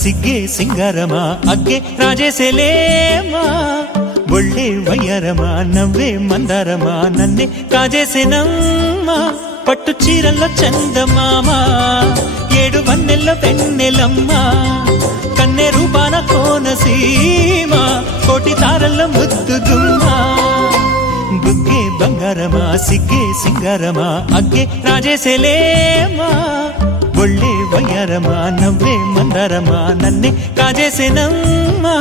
సిగ్గే సింగారమా అగ్గే రాజేసేలేమా ఒళ్ళే వయ్యారమా నవ్వే మందారమా నన్నే కాజేసేనమ్మా పట్టు చీరల్లో చందమామా ఏడు వన్నెల్లో వెన్నెలమ్మా కన్నె రూపాన కోనసీమ కోటి తారల్లో ముద్దుగుమ్మా బుగ్గే బంగారమా సిగ్గే సింగారమా అగ్గే రాజేసేలేమా ఒళ్ళే వయ్యారమా నవ్వే మందారమా నన్నే కాజేసేనమ్మా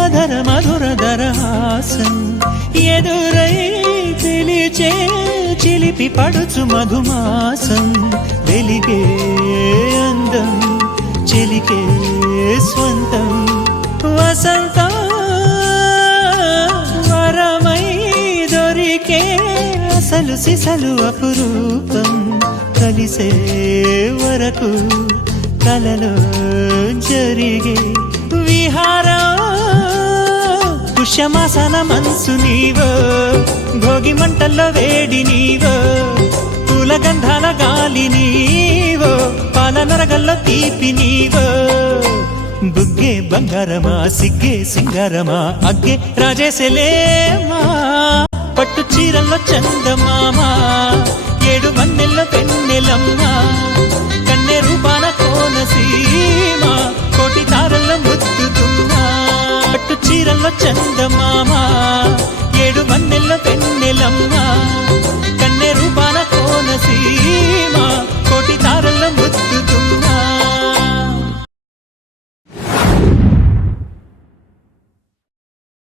అధర మధుర దరహాసం ఎదురై పిలిచే చిలిపి పడుచు మధుమాసం వెలిగే అందం చిలికే స్వంతం వసంతం వరమై దొరికే అసలు సిసలు అపురూపం కలిసే వరకు కలలో జరిగే విహారం పుష్యమాసన మనసు నీవో భోగి మంటల్లో వేడి నీవో పూల గంధాల గాలి నీవో పాల నరగల్లో తీపి నీవో బుగ్గే బంగారమా సిగ్గే సింగారమా అగ్గే రాజేసేలేమా పట్టు చీరల్లో చందమామా ఏడు వన్నెల్లో వెన్నెలమ్మా కన్నె రూపాన కోనసీమ కోటి తారల్లో ముద్దుగుమ్మా పట్టు చీరల్లో చందమామా ఏడు వన్నెల్లో వెన్నెలమ్మా